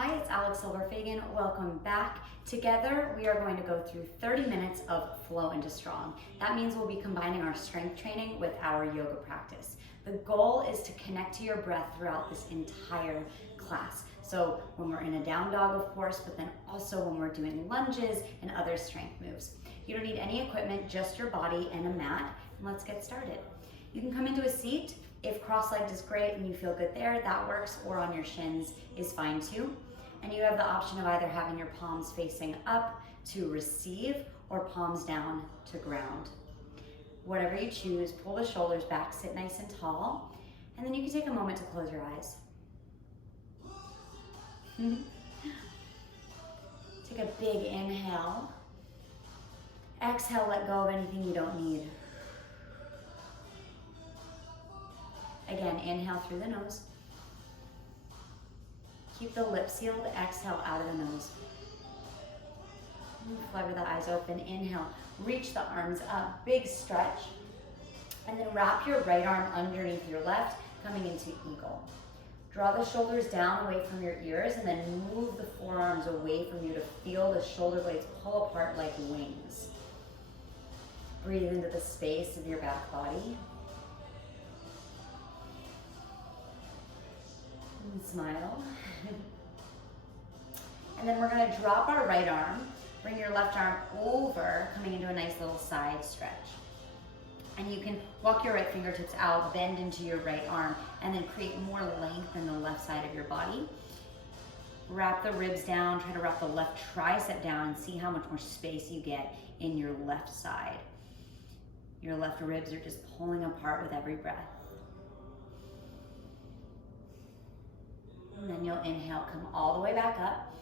Hi, it's Silver-Fagan. Welcome back. Together, we are going to go through 30 minutes of flow into strong. That means we'll be combining our strength training with our yoga practice. The goal is to connect to your breath throughout this entire class. So when we're in a down dog, of course, but then also when we're doing lunges and other strength moves. You don't need any equipment, just your body and a mat. And let's get started. You can come into a seat. If cross-legged is great and you feel good there, that works, or on your shins is fine too. And you have the option of either having your palms facing up to receive or palms down to ground. Whatever you choose, pull the shoulders back, sit nice and tall, and then you can take a moment to close your eyes. Take a big inhale. Exhale, let go of anything you don't need. Again, inhale through the nose. Keep the lips sealed, exhale out of the nose. Flutter the eyes open, inhale. Reach the arms up, big stretch. And then wrap your right arm underneath your left, coming into eagle. Draw the shoulders down away from your ears and then move the forearms away from you to feel the shoulder blades pull apart like wings. Breathe into the space of your back body. And smile. And then we're going to drop our right arm, bring your left arm over, coming into a nice little side stretch. And you can walk your right fingertips out, bend into your right arm, and then create more length in the left side of your body. Wrap the ribs down, try to wrap the left tricep down and see how much more space you get in your left side. Your left ribs are just pulling apart with every breath. And then you'll inhale, come all the way back up.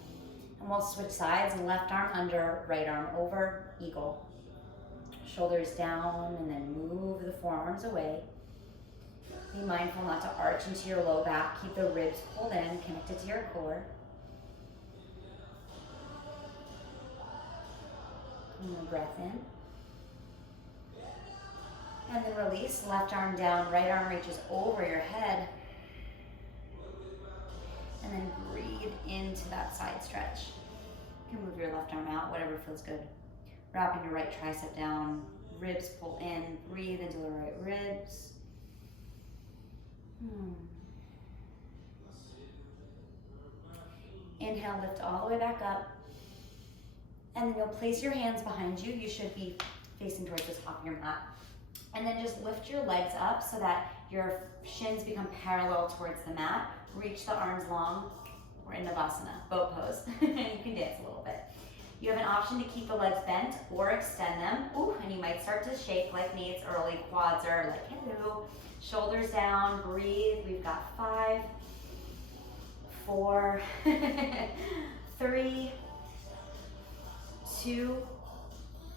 And we'll switch sides, left arm under, right arm over, eagle. Shoulders down, and then move the forearms away. Be mindful not to arch into your low back. Keep the ribs pulled in, connected to your core. And breath in. And then release, left arm down, right arm reaches over your head. And then breathe into that side stretch. You can move your left arm out, whatever feels good. Wrapping your right tricep down, ribs pull in, breathe into the right ribs. Inhale, lift all the way back up. And then you'll place your hands behind you. You should be facing towards the top of your mat. And then just lift your legs up so that your shins become parallel towards the mat. Reach the arms long. We're in Navasana, boat pose. You can dance a little bit. You have an option to keep the legs bent or extend them. Ooh, and you might start to shake like me. It's early. Quads are like, hello. Shoulders down, breathe. We've got 5, 4, 3, 2,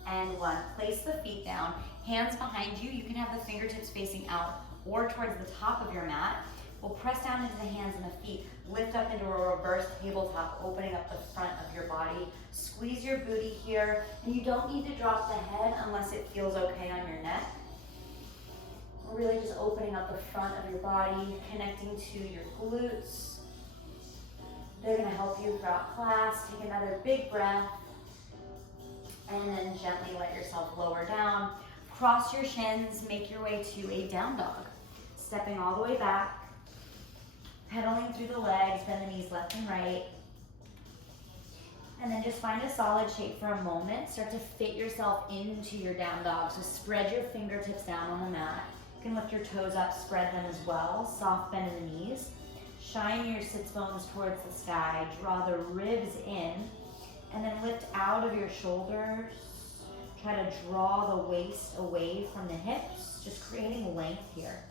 and 1. Place the feet down. Hands behind you. You can have the fingertips facing out or towards the top of your mat. We'll press down into the hands and the feet. Lift up into a reverse tabletop, opening up the front of your body. Squeeze your booty here. And you don't need to drop the head unless it feels okay on your neck. We're really just opening up the front of your body, connecting to your glutes. They're going to help you throughout class. Take another big breath. And then gently let yourself lower down. Cross your shins, make your way to a down dog. Stepping all the way back. Pedaling through the legs, bend the knees left and right. And then just find a solid shape for a moment. Start to fit yourself into your down dog. So spread your fingertips down on the mat. You can lift your toes up, spread them as well. Soft bend in the knees. Shine your sits bones towards the sky. Draw the ribs in. And then lift out of your shoulders. Try to draw the waist away from the hips. Just creating length here.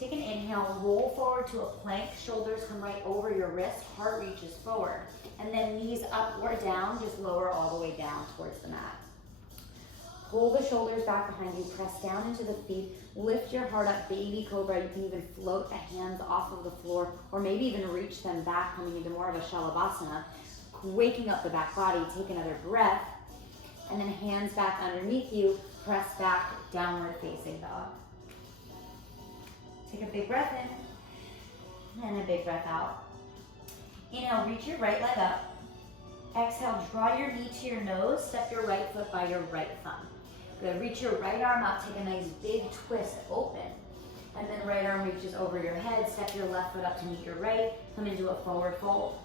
Take an inhale, roll forward to a plank, shoulders come right over your wrist, heart reaches forward. And then knees up or down, just lower all the way down towards the mat. Pull the shoulders back behind you, press down into the feet, lift your heart up, baby cobra. You can even float the hands off of the floor or maybe even reach them back, coming into more of a shalabhasana. Waking up the back body, take another breath. And then hands back underneath you, press back, downward facing dog. Take a big breath in and a big breath out. Inhale, reach your right leg up. Exhale, draw your knee to your nose, step your right foot by your right thumb. Good, reach your right arm up, take a nice big twist, open. And then right arm reaches over your head, step your left foot up to meet your right, come into a forward fold.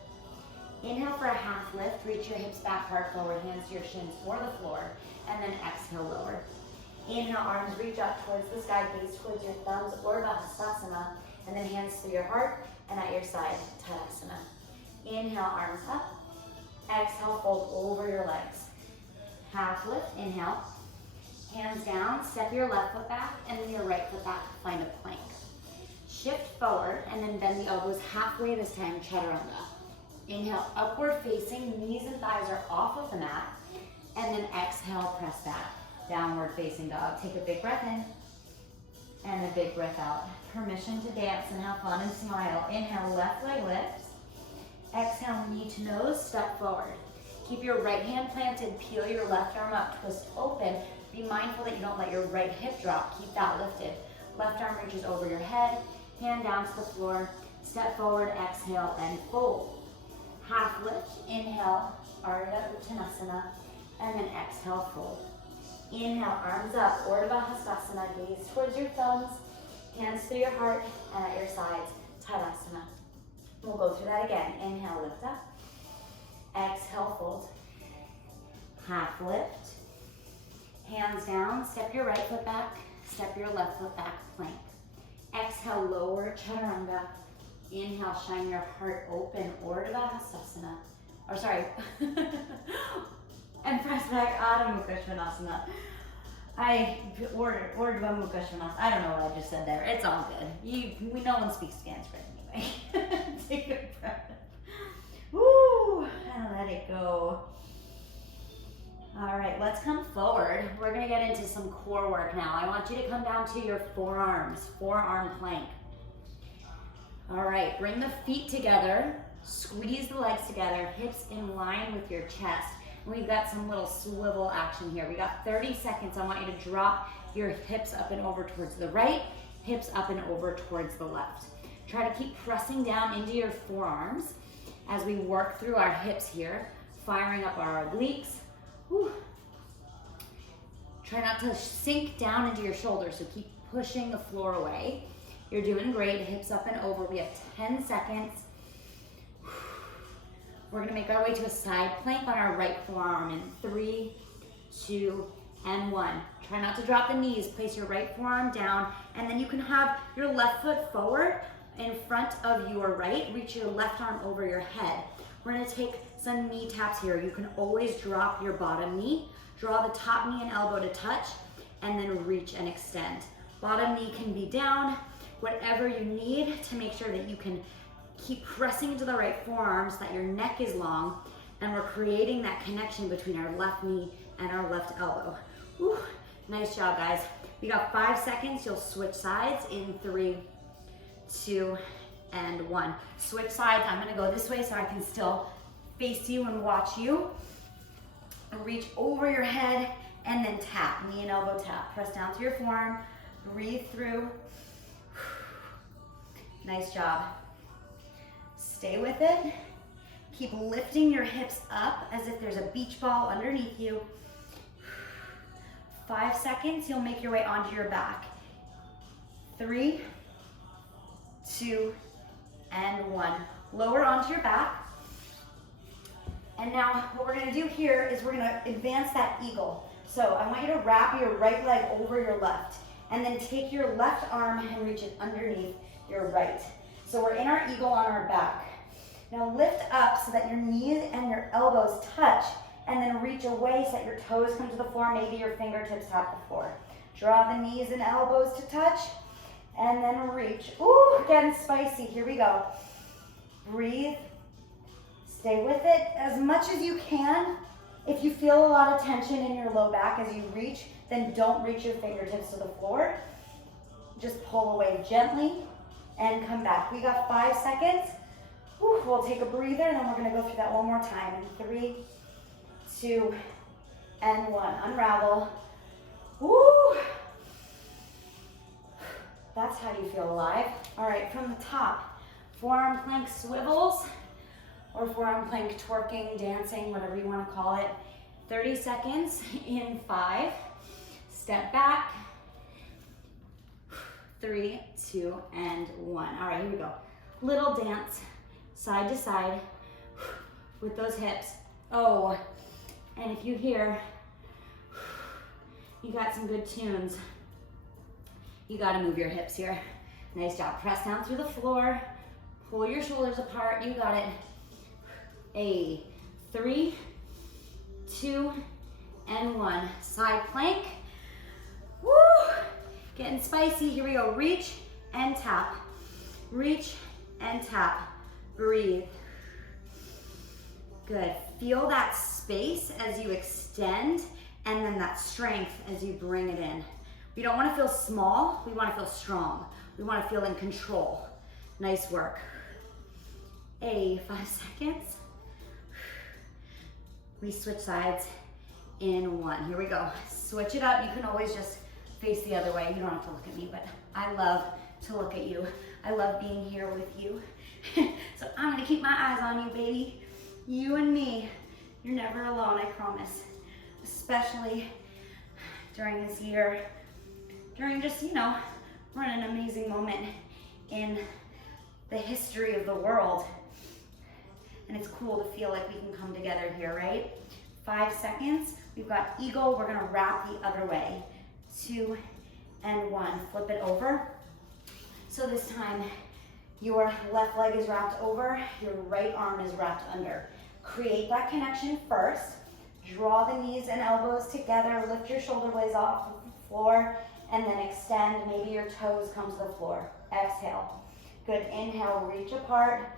Inhale for a half lift, reach your hips back, heart forward, hands to your shins or the floor, and then exhale, lower. Inhale, arms reach up towards the sky, gaze towards your thumbs, Urdhva Hastasana, and then hands to your heart, and at your side, Tadasana. Inhale, arms up. Exhale, fold over your legs. Half lift, inhale. Hands down, step your left foot back, and then your right foot back, find a plank. Shift forward, and then bend the elbows halfway this time, Chaturanga. Inhale, upward facing, knees and thighs are off of the mat, and then exhale, press back. Downward facing dog. Take a big breath in, and a big breath out. Permission to dance and have fun and smile. Inhale, left leg lifts. Exhale, knee to nose, step forward. Keep your right hand planted, peel your left arm up, twist open. Be mindful that you don't let your right hip drop, keep that lifted. Left arm reaches over your head, hand down to the floor, step forward, exhale, and fold. Half lift, inhale, Ardha Uttanasana, and then exhale, fold. Inhale, arms up, Urdhva Hastasana, gaze towards your thumbs, hands to your heart, and at your sides, Tadasana. We'll go through that again. Inhale, lift up. Exhale, fold. Half lift. Hands down, step your right foot back, step your left foot back, plank. Exhale, lower Chaturanga. Inhale, shine your heart open, Urdhva Hastasana. Or sorry, and press back, Adho Mukha Svanasana. Urdhva Mukha Svanasana. I don't know what I just said there. It's all good. No one speaks Sanskrit anyway. Take a breath. Woo, and let it go. All right, let's come forward. We're gonna get into some core work now. I want you to come down to your forearms, forearm plank. All right, bring the feet together, squeeze the legs together, hips in line with your chest. And we've got some little swivel action here. We got 30 seconds. I want you to drop your hips up and over towards the right, hips up and over towards the left. Try to keep pressing down into your forearms as we work through our hips here, firing up our obliques. Whew. Try not to sink down into your shoulders, so keep pushing the floor away. You're doing great, hips up and over. We have 10 seconds. We're gonna make our way to a side plank on our right forearm in 3, 2, and 1. Try not to drop the knees. Place your right forearm down, and then you can have your left foot forward in front of your right. Reach your left arm over your head. We're gonna take some knee taps here. You can always drop your bottom knee, draw the top knee and elbow to touch, and then reach and extend. Bottom knee can be down, whatever you need to make sure that you can keep pressing into the right forearm so that your neck is long, and we're creating that connection between our left knee and our left elbow. Whew. Nice job, guys. We got 5 seconds. You'll switch sides in 3, 2, and 1. Switch sides. I'm gonna go this way so I can still face you and watch you. Reach over your head and then tap, knee and elbow tap. Press down to your forearm, breathe through. Nice job. Stay with it. Keep lifting your hips up as if there's a beach ball underneath you. 5 seconds, you'll make your way onto your back. 3, 2, and 1. Lower onto your back. And now what we're gonna do here is we're gonna advance that eagle. So I want you to wrap your right leg over your left, and then take your left arm and reach it underneath your right. So we're in our eagle on our back. Now lift up so that your knees and your elbows touch, and then reach away so that your toes come to the floor, maybe your fingertips tap the floor. Draw the knees and elbows to touch, and then reach. Ooh, getting spicy, here we go. Breathe, stay with it as much as you can. If you feel a lot of tension in your low back as you reach, then don't reach your fingertips to the floor. Just pull away gently and come back. We got 5 seconds. Whew, we'll take a breather, and then we're gonna go through that one more time in 3, 2, and 1. Unravel. Woo! That's how you feel alive. All right, from the top, forearm plank swivels. or if we're on plank, twerking, dancing, whatever you want to call it. 30 seconds in 5. Step back. 3, 2, and 1. All right, here we go. Little dance, side to side with those hips. Oh, and if you hear, you got some good tunes, you gotta move your hips here. Nice job. Press down through the floor. Pull your shoulders apart. You got it. A 3, 2, and 1. Side plank. Woo! Getting spicy. Here we go. Reach and tap. Reach and tap. Breathe. Good. Feel that space as you extend, and then that strength as you bring it in. We don't want to feel small. We want to feel strong. We want to feel in control. Nice work. 5 seconds. We switch sides in 1. Here we go. Switch it up. You can always just face the other way. You don't have to look at me, but I love to look at you. I love being here with you. So I'm gonna keep my eyes on you, baby. You and me. You're never alone, I promise. Especially during this year, during just, we're in an amazing moment in the history of the world. And it's cool to feel like we can come together here, right? 5 seconds. We've got eagle. We're gonna wrap the other way. 2 and 1. Flip it over. So this time, your left leg is wrapped over, your right arm is wrapped under. Create that connection first. Draw the knees and elbows together. Lift your shoulder blades off the floor, and then extend. Maybe your toes come to the floor. Exhale. Good. Inhale, reach apart.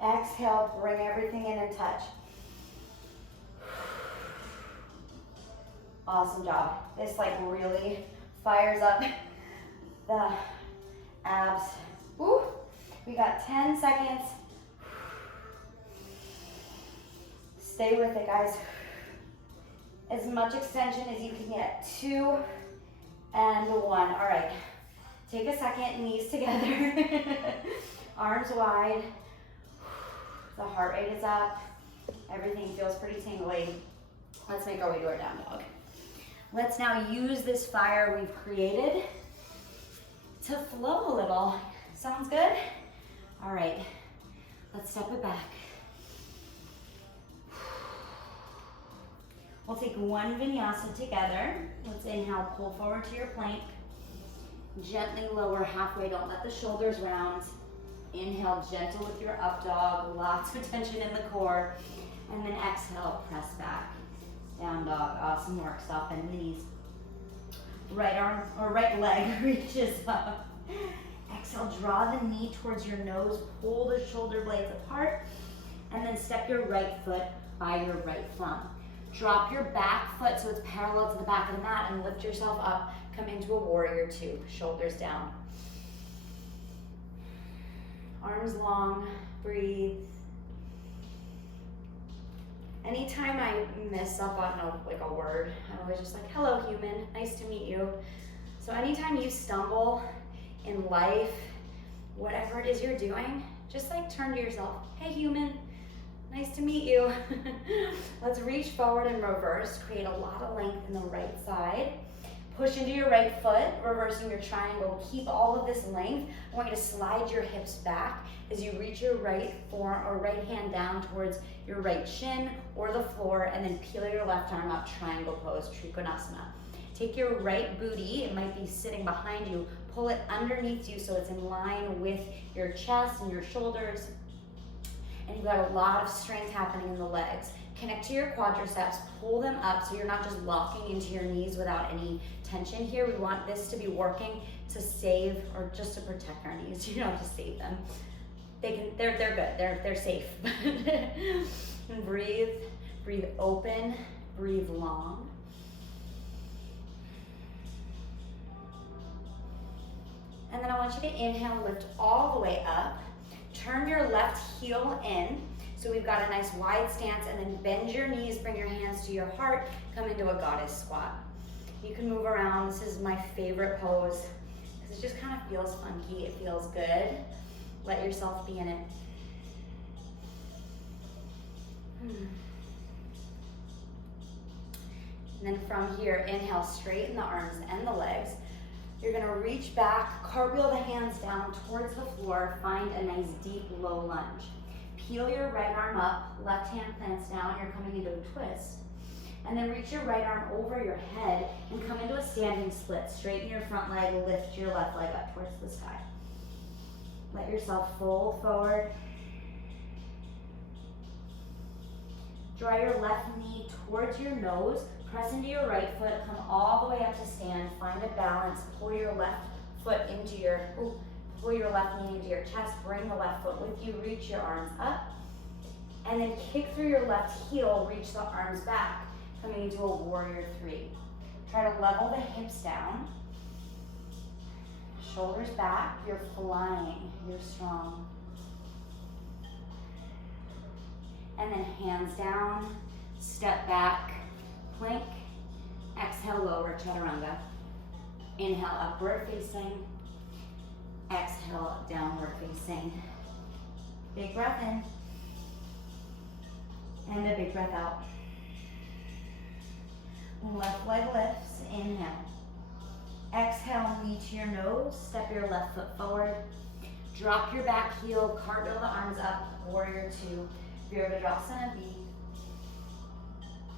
Exhale, bring everything in and touch. Awesome job. This really fires up the abs. Woo. We got 10 seconds. Stay with it, guys. As much extension as you can get. 2 and 1. All right. Take a second, knees together. Arms wide. The heart rate is up. Everything feels pretty tingly. Let's make our way to our down dog. Let's now use this fire we've created to flow a little. Sounds good? All right, let's step it back. We'll take one vinyasa together. Let's inhale, pull forward to your plank. Gently lower halfway, don't let the shoulders round. Inhale, gentle with your up dog, lots of tension in the core. And then exhale, press back. Down dog, awesome work, soft bend the knees. Right arm, or right leg reaches up. Exhale, draw the knee towards your nose, pull the shoulder blades apart, and then step your right foot by your right thumb. Drop your back foot so it's parallel to the back of the mat and lift yourself up. Come into a warrior 2, shoulders down. Arms long, breathe. Anytime I mess up on a word, I'm always just like, hello human, nice to meet you. So anytime you stumble in life, whatever it is you're doing, just turn to yourself, hey human, nice to meet you. Let's reach forward and reverse, create a lot of length in the right side. Push into your right foot, reversing your triangle. Keep all of this length. I want you to slide your hips back as you reach your right forearm or right hand down towards your right shin or the floor, and then peel your left arm up, triangle pose, Trikonasana. Take your right booty, it might be sitting behind you, pull it underneath you so it's in line with your chest and your shoulders. And you've got a lot of strength happening in the legs. Connect to your quadriceps, pull them up so you're not just locking into your knees without any tension here. We want this to be working to save or just to protect our knees. You don't have to save them. They're good, they're safe. And breathe open, breathe long. And then I want you to inhale, lift all the way up. Turn your left heel in. So we've got a nice wide stance, and then bend your knees, bring your hands to your heart, come into a goddess squat. You can move around. This is my favorite pose because it just kind of feels funky. It feels good. Let yourself be in it. And then from here, inhale, straighten the arms and the legs. You're gonna reach back, cartwheel the hands down towards the floor, find a nice deep low lunge. Peel your right arm up, left hand plants down, you're coming into a twist. And then reach your right arm over your head and come into a standing split. Straighten your front leg, lift your left leg up towards the sky. Let yourself fold forward. Draw your left knee towards your nose, press into your right foot, come all the way up to stand, find a balance, pull your left foot into your, pull your left knee into your chest, bring the left foot with you, reach your arms up, and then kick through your left heel, reach the arms back, coming into a warrior three. Try to level the hips down, shoulders back, you're flying, you're strong. And then hands down, step back, plank, exhale, lower chaturanga. Inhale, upward facing, exhale, downward facing. Big breath in, and a big breath out. Left leg lifts, inhale. Exhale, knee to your nose, step your left foot forward. Drop your back heel, cartwheel the arms up, warrior two, Virabhadrasana B.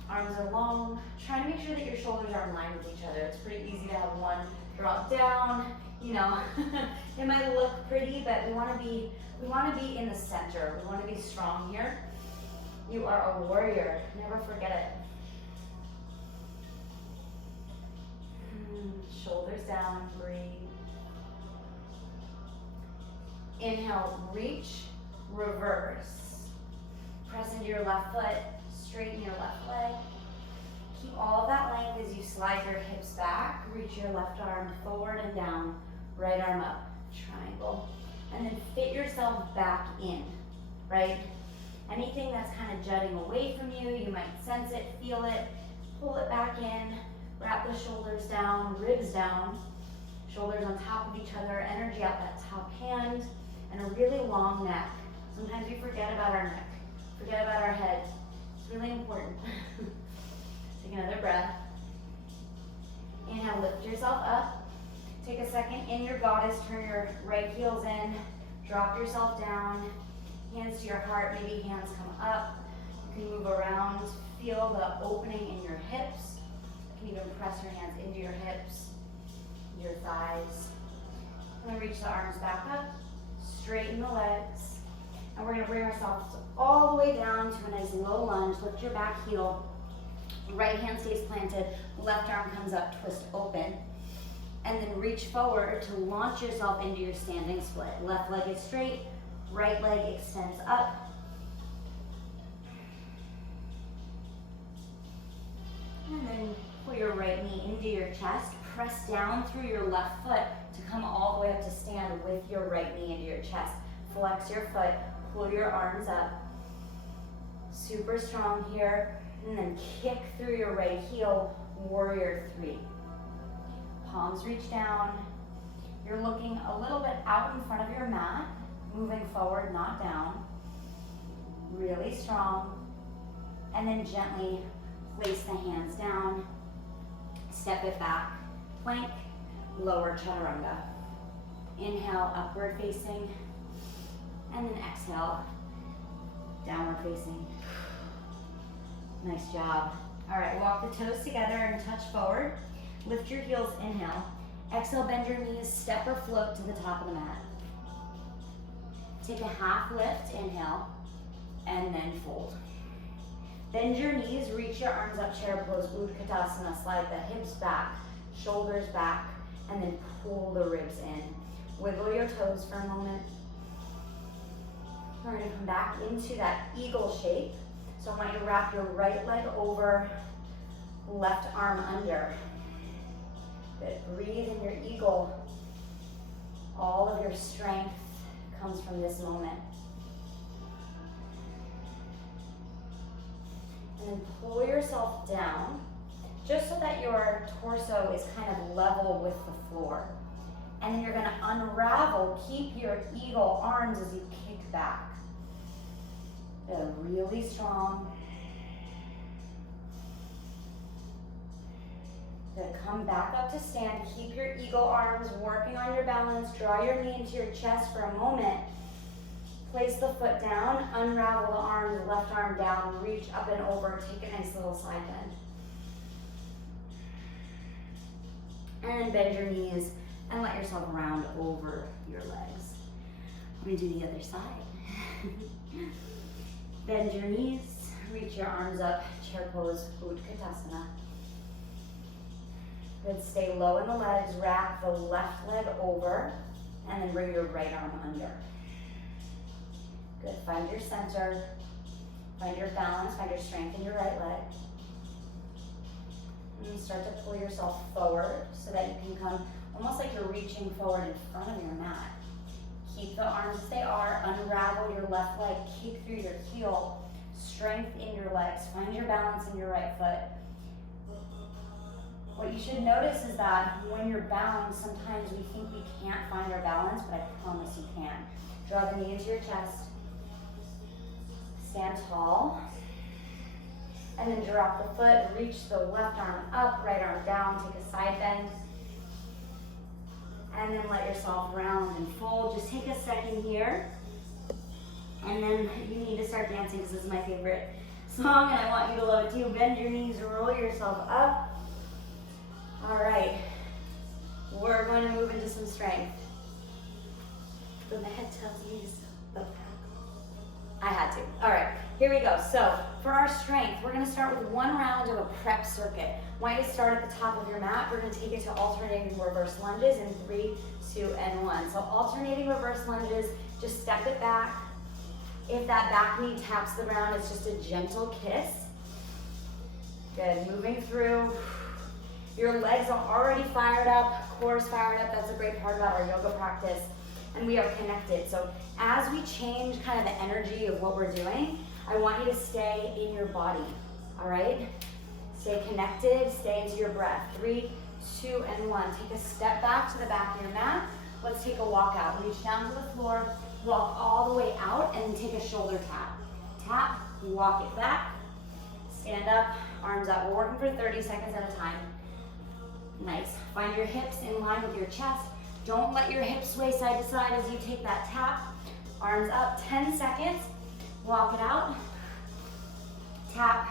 Arms are long. Try to make sure that your shoulders are in line with each other. It's pretty easy to have one drop down. You know, it might look pretty, but we want to be in the center. We want to be strong here. You are a warrior. Never forget it. Shoulders down, breathe. Inhale, reach, reverse. Press into your left foot, straighten your left leg. Keep all of that length as you slide your hips back. Reach your left arm forward and down, right arm up, triangle. And then fit yourself back in, right? Anything that's kind of jutting away from you, you might sense it, feel it, pull it back in. Wrap the shoulders down, ribs down, shoulders on top of each other, energy out that top hand, and a really long neck. Sometimes we forget about our neck, forget about our head. It's really important. Take another breath. Inhale, lift yourself up. Take a second in your goddess, turn your right heels in, drop yourself down, hands to your heart, maybe hands come up. You can move around, feel the opening in your hips. You can even press your hands into your hips, your thighs. And then reach the arms back up, straighten the legs. And we're gonna bring ourselves all the way down to a nice low lunge. Lift your back heel, right hand stays planted, left arm comes up, twist open. And then reach forward to launch yourself into your standing split. Left leg is straight, right leg extends up. And then pull your right knee into your chest, press down through your left foot to come all the way up to stand with your right knee into your chest. Flex your foot, pull your arms up. Super strong here. And then kick through your right heel, warrior three. Palms reach down. You're looking a little bit out in front of your mat, moving forward, not down. Really strong. And then gently place the hands down. Step it back, plank, lower chaturanga. Inhale, upward facing, and then exhale, downward facing. Nice job. All right, walk the toes together and touch forward. Lift your heels, inhale. Exhale, bend your knees, step or float to the top of the mat. Take a half lift, inhale, and then fold. Bend your knees, reach your arms up, chair pose, Utkatasana. Slide the hips back, shoulders back, and then pull the ribs in. Wiggle your toes for a moment. We're gonna come back into that eagle shape. So I want you to wrap your right leg over, left arm under. Good, breathe in your eagle. All of your strength comes from this moment. And then pull yourself down, just so that your torso is kind of level with the floor. And then you're gonna unravel, keep your eagle arms as you kick back. They're really strong. Good, come back up to stand. Keep your eagle arms working on your balance. Draw your knee into your chest for a moment. Place the foot down, unravel the arms, left arm down, reach up and over, take a nice little side bend. And bend your knees and let yourself round over your legs. I'm gonna do the other side. Bend your knees, reach your arms up, chair pose, Utkatasana. Good, stay low in the legs, wrap the left leg over, and then bring your right arm under. Good, find your center, find your balance, find your strength in your right leg. And you start to pull yourself forward so that you can come almost like you're reaching forward in front of your mat. Keep the arms as they are, unravel your left leg, kick through your heel, strength in your legs, find your balance in your right foot. What you should notice is that when you're bound, sometimes we think we can't find our balance, but I promise you can. Draw the knee into your chest. Stand tall. And then drop the foot, reach the left arm up, right arm down, take a side bend. And then let yourself round and fold. Just take a second here. And then you need to start dancing because this is my favorite song and I want you to love it too. Bend your knees, roll yourself up. All right, we're going to move into some strength. But my head tells me to. I had to. All right, here we go. So for our strength, we're going to start with one round of a prep circuit. I want you to start at the top of your mat. We're going to take it to alternating reverse lunges in 3, 2, and 1. So alternating reverse lunges, just step it back. If that back knee taps the ground, it's just a gentle kiss. Good, moving through. Your legs are already fired up, core is fired up. That's a great part about our yoga practice. And we are connected. So as we change kind of the energy of what we're doing, I want you to stay in your body, all right? Stay connected, stay into your breath. 3, 2, and 1. Take a step back to the back of your mat. Let's take a walk out. Reach down to the floor, walk all the way out, and then take a shoulder tap. Tap, walk it back, stand up, arms up. We're working for 30 seconds at a time. Nice. Find your hips in line with your chest. Don't let your hips sway side to side as you take that tap. Arms up, 10 seconds. Walk it out. Tap,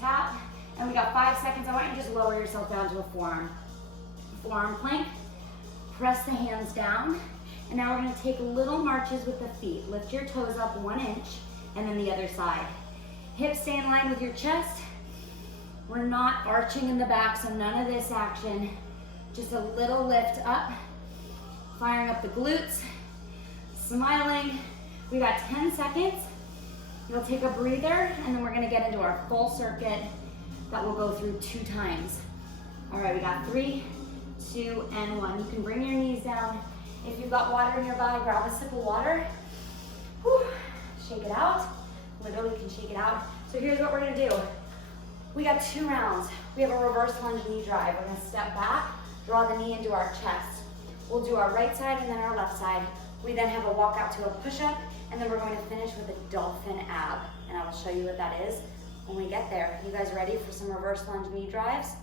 tap. And we got 5 seconds. I want you to just lower yourself down to a forearm. Forearm plank. Press the hands down. And now we're going to take little marches with the feet. Lift your toes up 1 inch and then the other side. Hips stay in line with your chest. We're not arching in the back, so none of this action. Just a little lift up, firing up the glutes, smiling. We got 10 seconds. You'll take a breather, and then we're gonna get into our full circuit that we'll go through 2 times. All right, we got 3, 2, and 1. You can bring your knees down. If you've got water in your body, grab a sip of water. Whew. Shake it out. Literally, you can shake it out. So here's what we're gonna do. We got 2 rounds. We have a reverse lunge knee drive. We're gonna step back, draw the knee into our chest. We'll do our right side and then our left side. We then have a walk out to a push-up, and then we're going to finish with a dolphin ab. And I will show you what that is when we get there. You guys ready for some reverse lunge knee drives?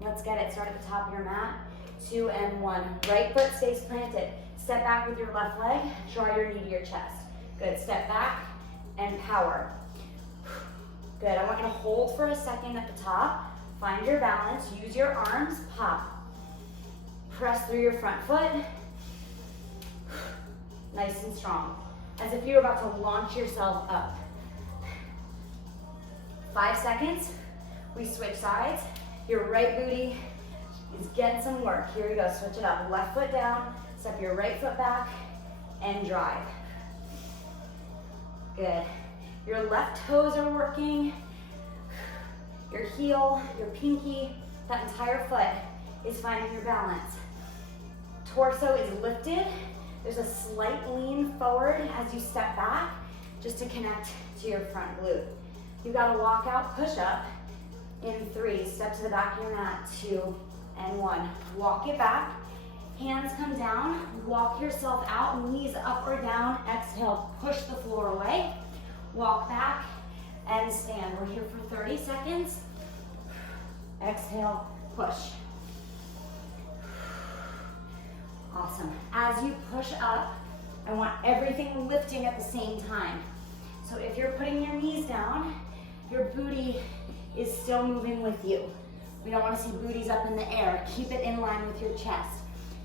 Let's get it. Start at the top of your mat. 2 and 1. Right foot stays planted. Step back with your left leg. Draw your knee to your chest. Good. Step back and power. Good, I want you to hold for a second at the top. Find your balance, use your arms, pop. Press through your front foot. Nice and strong. As if you're about to launch yourself up. 5 seconds, we switch sides. Your right booty is getting some work. Here we go, switch it up. Left foot down, step your right foot back, and drive. Good. Your left toes are working. Your heel, your pinky, that entire foot is finding your balance. Torso is lifted. There's a slight lean forward as you step back just to connect to your front glute. You've got a walk out push up in 3. Step to the back of your mat, 2 and 1. Walk it back. Hands come down. Walk yourself out, knees up or down. Exhale, push the floor away. Walk back and stand. We're here for 30 seconds. Exhale, push. Awesome. As you push up, I want everything lifting at the same time. So if you're putting your knees down, your booty is still moving with you. We don't want to see booties up in the air. Keep it in line with your chest.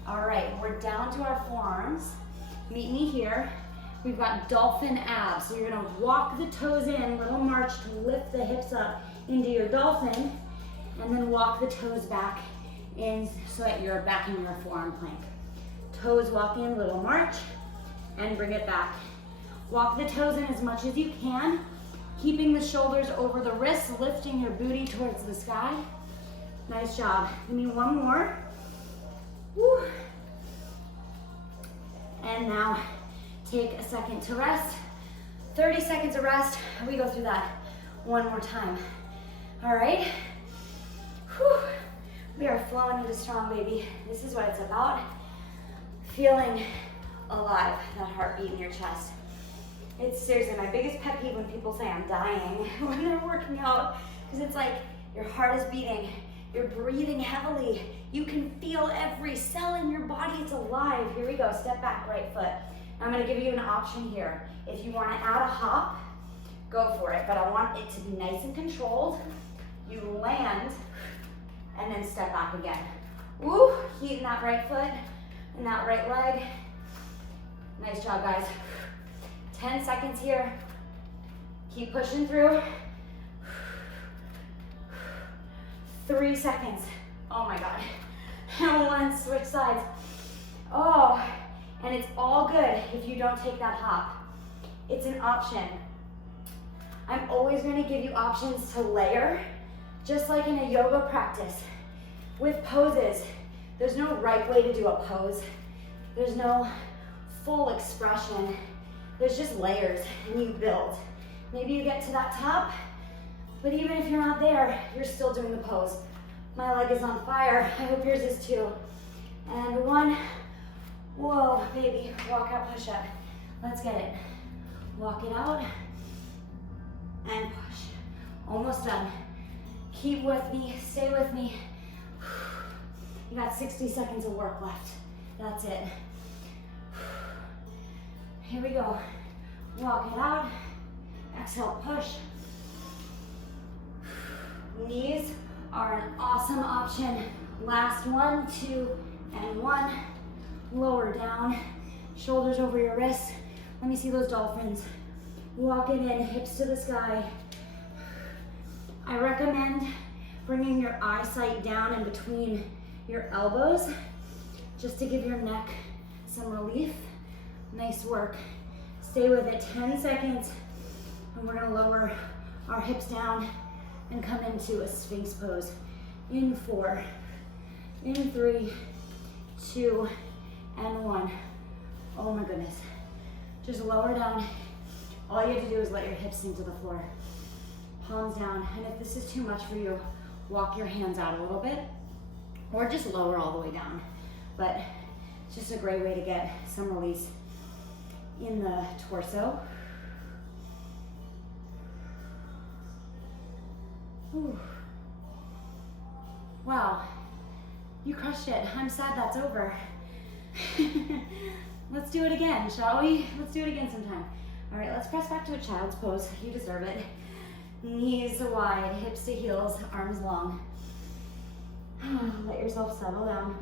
All right, we're down to our forearms. Meet me here. We've got dolphin abs. So you're gonna walk the toes in, little march to lift the hips up into your dolphin, and then walk the toes back in so that you're back in your forearm plank. Toes walk in, little march, and bring it back. Walk the toes in as much as you can, keeping the shoulders over the wrists, lifting your booty towards the sky. Nice job. Give me one more. Woo. And now take a second to rest. 30 seconds of rest. We go through that one more time. All right. Whew. We are flowing into strong, baby. This is what it's about. Feeling alive, that heartbeat in your chest. It's seriously my biggest pet peeve when people say I'm dying when they're working out, because it's like your heart is beating, you're breathing heavily, you can feel every cell in your body, it's alive. Here we go, step back, right foot. I'm gonna give you an option here. If you wanna add a hop, go for it, but I want it to be nice and controlled. You land, and then step back again. Woo, heat in that right foot, and that right leg. Nice job, guys. 10 seconds here. Keep pushing through. 3 seconds. Oh my God. And one, switch sides. Oh, and it's all good if you don't take that hop. It's an option. I'm always gonna give you options to layer, just like in a yoga practice. With poses, there's no right way to do a pose. There's no full expression. There's just layers, and you build. Maybe you get to that top, but even if you're not there, you're still doing the pose. My leg is on fire. I hope yours is too. And one. Whoa, baby. Walk out, push up. Let's get it. Walk it out. And push. Almost done. Keep with me. Stay with me. You got 60 seconds of work left. That's it. Here we go. Walk it out. Exhale, push. Knees are an awesome option. Last one, 2, and 1. Lower down. Shoulders over your wrists. Let me see those dolphins. Walk it in, hips to the sky. I recommend bringing your eyesight down in between your elbows, just to give your neck some relief. Nice work. Stay with it, 10 seconds, and we're gonna lower our hips down and come into a Sphinx pose. In 4, in 3, 2, and 1. Oh my goodness. Just lower down. All you have to do is let your hips sink to the floor. Palms down, and if this is too much for you, walk your hands out a little bit, or just lower all the way down. But it's just a great way to get some release in the torso. Whew. Wow, you crushed it. I'm sad that's over. Let's do it again, shall we? Let's do it again sometime. All right, let's press back to a child's pose. You deserve it. Knees wide, hips to heels, arms long. Let yourself settle down.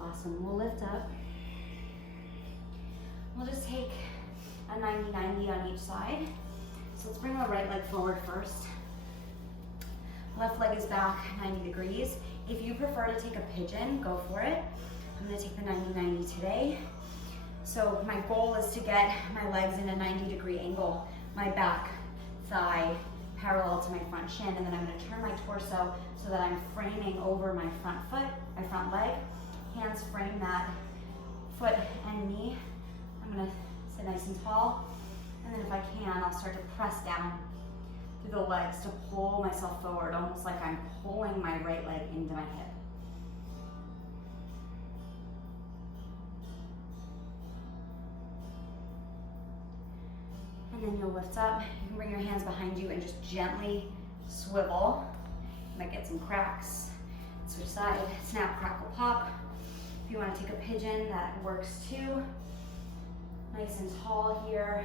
Awesome, we'll lift up. We'll just take a 90-90 on each side. So let's bring our right leg forward first. Left leg is back 90 degrees. If you prefer to take a pigeon, go for it. I'm gonna take the 90-90 today. So my goal is to get my legs in a 90-degree angle. My back, thigh, parallel to my front shin, and then I'm gonna turn my torso so that I'm framing over my front foot, my front leg. Hands frame that foot and knee. I'm gonna sit nice and tall. And then if I can, I'll start to press down through the legs to pull myself forward, almost like I'm pulling my right leg into my hip. And then you'll lift up. You can bring your hands behind you and just gently swivel. You might get some cracks. Switch side, snap, crackle, pop. If you want to take a pigeon, that works too. Nice and tall here.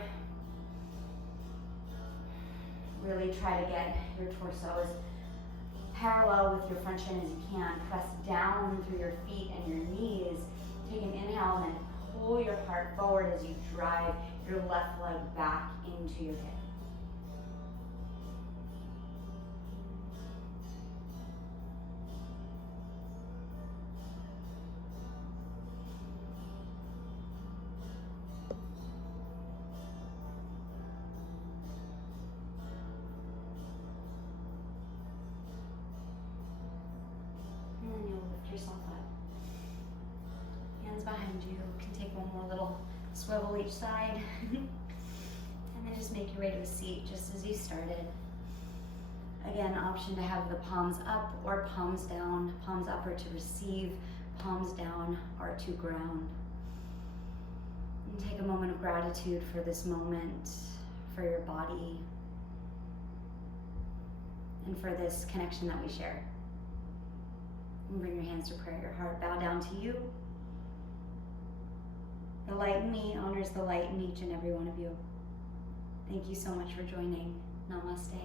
Really try to get your torso as parallel with your front shin as you can. Press down through your feet and your knees. Take an inhale and then pull your heart forward as you drive your left leg back into your hip. And then you'll lift yourself up. Hands behind you. You can take one more little swivel each side. And then just make your way to a seat just as you started. Again, option to have the palms up or palms down. Palms up are to receive, palms down are to ground. And take a moment of gratitude for this moment, for your body, and for this connection that we share. And bring your hands to prayer, your heart bow down to you. The light in me honors the light in each and every one of you. Thank you so much for joining. Namaste.